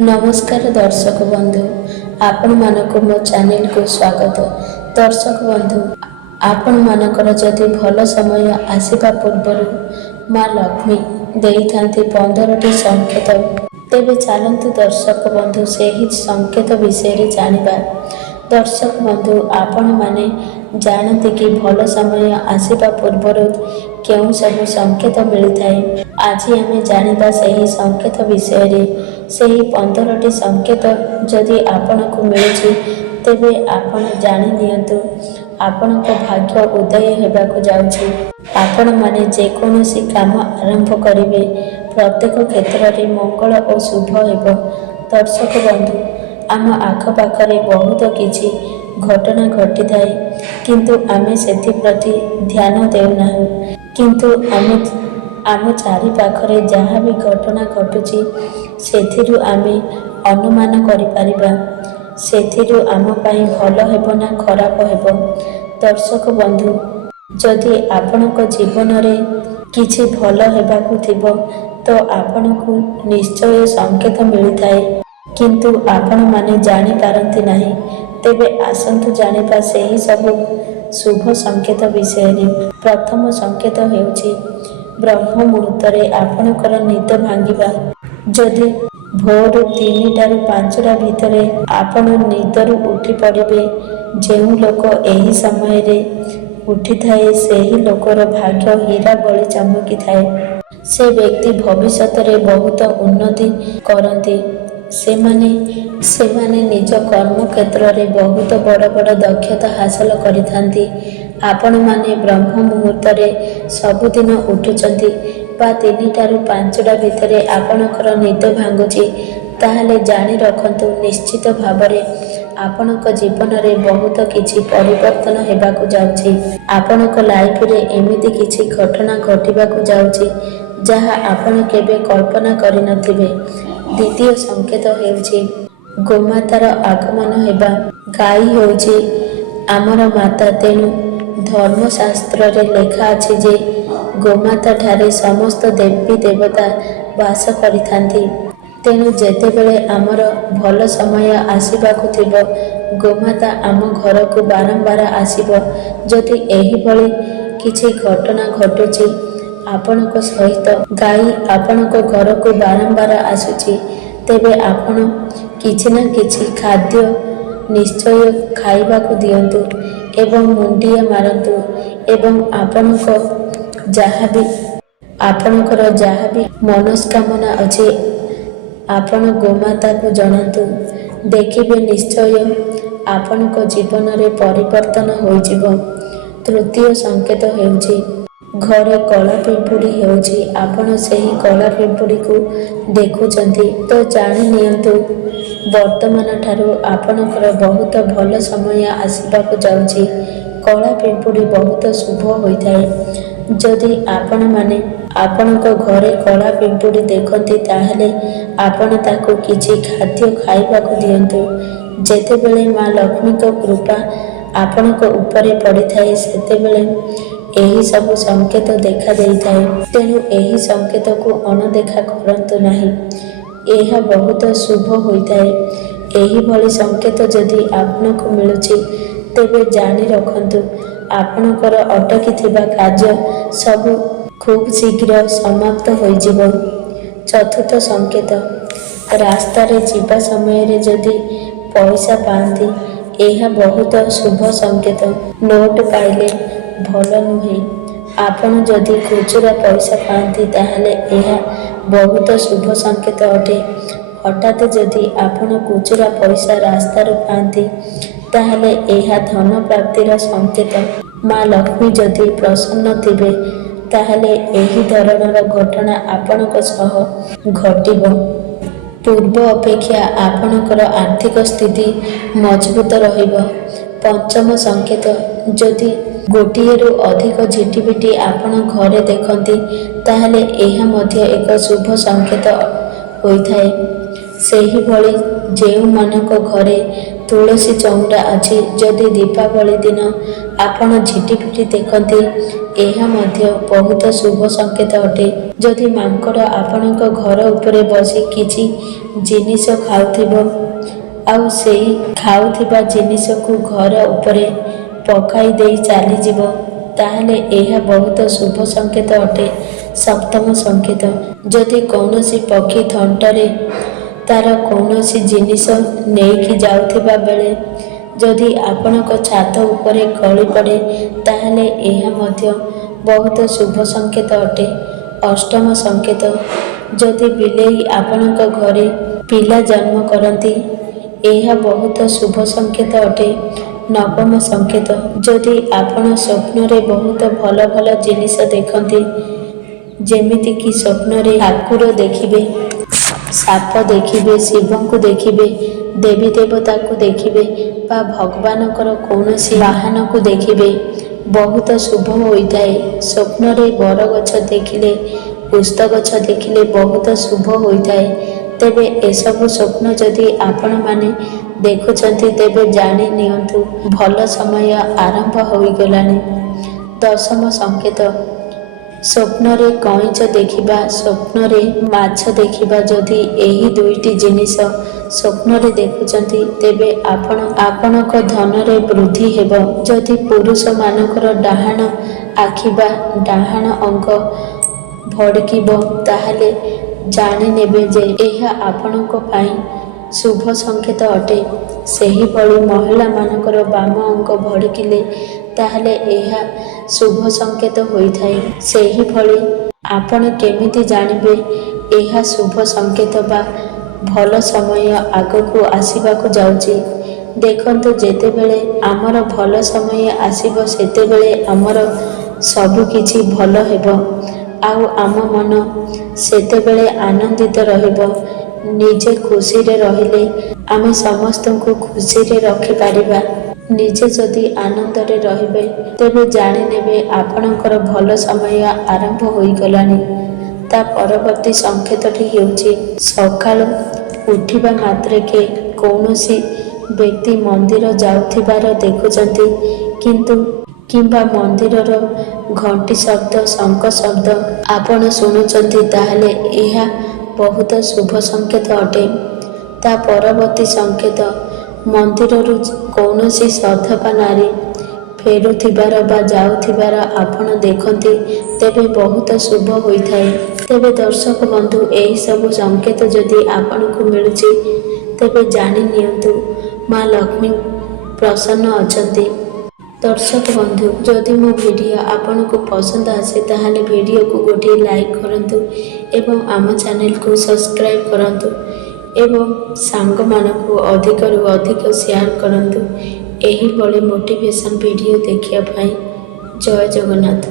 नमस्कार दर्शक बंधु, आपण मानक मो चैनल को स्वागत। दर्शक बंधु, आपण मानकर जदि भल समय आसिबा पूर्वर माँ लक्ष्मी देइथांती 15टी संकेत, तेबे चलतु दर्शक बंधु से ही संकेत विषय जानिबा। दर्शक बंधु, आपण माने जानते कि भल समय आसिबा पूर्वर केउं सब संकेत मिलि। आज आम जानिबा सही संकेत विषय। सही 15टी संकेत जदि आपण को मिलुछि तेबे आपण जानि नियंतु आपण को भाग्य उदय हेबाकु जाउछि। आपण माने जेकोसी काम आरंभ करिवे प्रत्येक क्षेत्र में मंगल और शुभ हेब। दर्शक बंधु, आम आखपाखरे बहुत किछि घटना घटी थाए, किंतु आमे सेथि प्रति ध्यान देउना। किंतु आम चारि पाखरे जहाँ भी घटना घटुछि सेथिरु आमे अनुमान करिपारिबा सेथिरु आम पाई भल हेब ना खराब हेब। दर्शक बंधु, जदि आपणक जीवन में किछि भल हेबाकु थिबो तो आपणकु निश्चय संकेत मिलिथाए, किंतु आपण माने जानि पारंती नाही। तेबे आसंतु जानिबा सेही सब शुभ संकेत विषय। प्रथम संकेत हेउछि ब्रह्म मुहूर्त आपणकर निद भांगिबा। जदि भोर 3टाରୁ 5ଟା भितरे आपण निदरू उठी पड़िबे, जेउ लोक एही समय रे उठी थाए सेही लोकर भाग्य हीरा भली चमकी थाए। से व्यक्ति भविष्यत रे बहुत उन्नति करती। सेमाने निज कर्म क्षेत्र रे बहुत बड़ बड़ दक्षता हासिल करिथांती। आपण माने ब्रह्म मुहूर्त रे सबुदिन उठुचंती बा 3टाରୁ 5ଟା भितरे आपणकर निद भांगुची, ताहले जानी रखंतु निश्चित भावरे आपणक जीवन में बहुत किछि परिवर्तन हेबाकु जाउछि। आपणक लाइफ रे एमिति किछि घटना घटिबाकु जाउछि जहाँ आपण केबे कल्पना करि नथिबे। द्वितीय संकेत हेउछि गोमातार आगमन हेबा। गाई हेउछि आमर माता, तेणु धर्मशास्त्र रे लेखा अछि जे गोमाता ठारे समस्त देवी देवता वास करिथांती। तेणु जेतेबेले आमर भल समय आसिबाकु थिबो गोमाता आम घर को बारंबार आसिबो। जदि एही भली किछि घटना घटुछि आपणक सहित, गाई आपणक घर को बारंबार आसुछि, तेबे आपण किछि ना किछि खाद्य निश्चय खाइबाकु दियंतु एवं मुंडिया मारंतु एवं आपणकर जहाँबी मनस्कामना अछि आपण गोमाता को जनातु। देखिबे निश्चय आपणक जीवन में परिवर्तन होइजिबो। तृतीय संकेत हेउछि घरे कला पिंपुड़ी हेउछि। आपण सेही कला पिंपुड़ी को देखुचंती तो जानि नियंतु वर्तमान ठारू आपणकर बहुत भल समय आसिबाकु जाउछि। कला पिंपुड़ी बहुत शुभ होइथाए। जदि आपण माने आपणक घरे कला पिंपुड़ी देखंती ताहले आपण ताको किछि खाद्य खाइबाकु दियंतु। जेतेबेले माँ लक्ष्मी को कृपा आपणक उपरे पड़िथाए सेतेबेले एही सब संकेत देखा देइथाए। तेणु एही संकेत को अनदेखा करंतु नाही, एहा बहुत शुभ होइथाए। एही भली संकेत जदि आपणको मिलुछि तेबे जानि रखंतु आपणकर अटकी थिबा कार्य सब खूब शीघ्र समाप्त होइजिबो। चतुर्थ संकेत रास्ता रे जीवा समय रे जदि पैसा पाती, एहा बहुत शुभ संकेत। नोट पाइले भल नुहे। आपण जदि खुचुरा पैसा पाती ताहले एहा बहुत शुभ संकेत अटे। हठात जदि आपण खुचुरा पैसा रास्ता रे पाती ताहले एहा धन प्राप्तिर संकेत। माँ लक्ष्मी जदि प्रसन्न थिबे ताहले एही धरणर घटना आपणक सह घटिबो। पूर्व अपेक्षा आपणकर आर्थिक स्थिति मजबूत रहिबो। पंचम संकेत जदि गोटिएरु अधिक झिटिपिटी आपण घरे देखंती ताहले एहा मध्य एक शुभ संकेत होइथाए। सेही भली जेउ मानक घरे ତୁଳସୀ ଚଉରା ଅଛି। ଯଦି ଦୀପାବଳି ଦିନ ଆପଣ ଝିଟିପିଟି ଦେଖନ୍ତି, ଏହା ମଧ୍ୟ ବହୁତ ଶୁଭ ସଂକେତ ଅଟେ। ଯଦି ମାଙ୍କଡ଼ ଆପଣଙ୍କ ଘର ଉପରେ ବସି କିଛି ଜିନିଷ ଖାଉଥିବ ଆଉ ସେଇ ଖାଉଥିବା ଜିନିଷକୁ ଘର ଉପରେ ପକାଇ ଦେଇ ଚାଲିଯିବ, ତାହେଲେ ଏହା ବହୁତ ଶୁଭ ସଂକେତ ଅଟେ। ସପ୍ତମ ସଂକେତ, ଯଦି କୌଣସି ପକ୍ଷୀ ଥଣ୍ଟରେ ତା'ର କୌଣସି ଜିନିଷ ନେଇକି ଯାଉଥିବା ବେଳେ ଯଦି ଆପଣଙ୍କ ଛାତ ଉପରେ ଗଳି ପଡ଼େ, ତାହେଲେ ଏହା ମଧ୍ୟ ବହୁତ ଶୁଭ ସଂକେତ ଅଟେ। ଅଷ୍ଟମ ସଂକେତ, ଯଦି ବିଲେଇ ଆପଣଙ୍କ ଘରେ ପିଲା ଜନ୍ମ କରନ୍ତି, ଏହା ବହୁତ ଶୁଭ ସଂକେତ ଅଟେ। ନବମ ସଂକେତ, ଯଦି ଆପଣ ସ୍ୱପ୍ନରେ ବହୁତ ଭଲ ଭଲ ଜିନିଷ ଦେଖନ୍ତି, ଯେମିତିକି ସ୍ୱପ୍ନରେ ଠାକୁର ଦେଖିବେ, ସାପ ଦେଖିବେ, ଶିବଙ୍କୁ ଦେଖିବେ, ଦେବୀ ଦେବତାଙ୍କୁ ଦେଖିବେ ବା ଭଗବାନଙ୍କର କୌଣସି ବାହନକୁ ଦେଖିବେ, ବହୁତ ଶୁଭ ହୋଇଥାଏ। ସ୍ୱପ୍ନରେ ବରଗଛ ଦେଖିଲେ, ପୁସ୍ତ ଗଛ ଦେଖିଲେ ବହୁତ ଶୁଭ ହୋଇଥାଏ। ତେବେ ଏସବୁ ସ୍ୱପ୍ନ ଯଦି ଆପଣମାନେ ଦେଖୁଛନ୍ତି, ତେବେ ଜାଣି ନିଅନ୍ତୁ ଭଲ ସମୟ ଆରମ୍ଭ ହୋଇଗଲାଣି। ଦଶମ ସଂକେତ, ସ୍ୱପ୍ନରେ କଇଁଛ ଦେଖିବା, ସ୍ୱପ୍ନରେ ମାଛ ଦେଖିବା, ଯଦି ଏହି ଦୁଇଟି ଜିନିଷ ସ୍ୱପ୍ନରେ ଦେଖୁଛନ୍ତି, ତେବେ ଆପଣଙ୍କ ଧନରେ ବୃଦ୍ଧି ହେବ। ଯଦି ପୁରୁଷମାନଙ୍କର ଡାହାଣ ଆଖି ବା ଡାହାଣ ଅଙ୍ଗ ଭଡ଼କିବ, ତାହେଲେ ଜାଣିନେବେ ଯେ ଏହା ଆପଣଙ୍କ ପାଇଁ ଶୁଭ ସଂକେତ ଅଟେ। ସେହିଭଳି ମହିଳାମାନଙ୍କର ବାମ ଅଙ୍ଗ ଭଡ଼କିଲେ ତାହେଲେ ଏହା ଶୁଭ ସଂକେତ ହୋଇଥାଏ। ସେହିଭଳି ଆପଣ କେମିତି ଜାଣିବେ ଏହା ଶୁଭ ସଂକେତ ବା ଭଲ ସମୟ ଆଗକୁ ଆସିବାକୁ ଯାଉଛି? ଦେଖନ୍ତୁ, ଯେତେବେଳେ ଆମର ଭଲ ସମୟ ଆସିବ, ସେତେବେଳେ ଆମର ସବୁ କିଛି ଭଲ ହେବ ଆଉ ଆମ ମନ ସେତେବେଳେ ଆନନ୍ଦିତ ରହିବ। ନିଜେ ଖୁସିରେ ରହିଲେ ଆମେ ସମସ୍ତଙ୍କୁ ଖୁସିରେ ରଖିପାରିବା। ନିଜେ ଯଦି ଆନନ୍ଦରେ ରହିବେ, ତେବେ ଜାଣିନେବେ ଆପଣଙ୍କର ଭଲ ସମୟ ଆରମ୍ଭ ହୋଇଗଲାଣି। ତା ପରବର୍ତ୍ତୀ ସଂକେତଟି ହେଉଛି, ସକାଳୁ ଉଠିବା ମାତ୍ରକେ କୌଣସି ବ୍ୟକ୍ତି ମନ୍ଦିର ଯାଉଥିବାର ଦେଖୁଛନ୍ତି କିମ୍ବା ମନ୍ଦିରର ଘଣ୍ଟି ଶବ୍ଦ, ଶଙ୍ଖ ଶବ୍ଦ ଆପଣ ଶୁଣୁଛନ୍ତି, ତାହେଲେ ଏହା ବହୁତ ଶୁଭ ସଂକେତ ଅଟେ। ତା ପରବର୍ତ୍ତୀ ସଂକେତ, ମନ୍ଦିରରୁ କୌଣସି ସଧବା ନାରୀ ଫେରୁଥିବାର ବା ଯାଉଥିବାର ଆପଣ ଦେଖନ୍ତି, ତେବେ ବହୁତ ଶୁଭ ହୋଇଥାଏ। ତେବେ ଦର୍ଶକ ବନ୍ଧୁ, ଏହିସବୁ ସଂକେତ ଯଦି ଆପଣଙ୍କୁ ମିଳୁଛି, ତେବେ ଜାଣି ନିଅନ୍ତୁ ମା ଲକ୍ଷ୍ମୀ ପ୍ରସନ୍ନ ଅଛନ୍ତି। ଦର୍ଶକ ବନ୍ଧୁ, ଯଦି ମୋ ଭିଡ଼ିଓ ଆପଣଙ୍କୁ ପସନ୍ଦ ଆସେ, ତାହେଲେ ଭିଡ଼ିଓକୁ ଗୋଟିଏ ଲାଇକ୍ କରନ୍ତୁ ଏବଂ ଆମ ଚ୍ୟାନେଲକୁ ସବସ୍କ୍ରାଇବ୍ କରନ୍ତୁ ଏବଂ ସାଙ୍ଗମାନଙ୍କୁ ଅଧିକରୁ ଅଧିକ ସେୟାର କରନ୍ତୁ। ଏହିଭଳି ମୋଟିଭେସନ୍ ଭିଡ଼ିଓ ଦେଖିବା ପାଇଁ। ଜୟ ଜଗନ୍ନାଥ।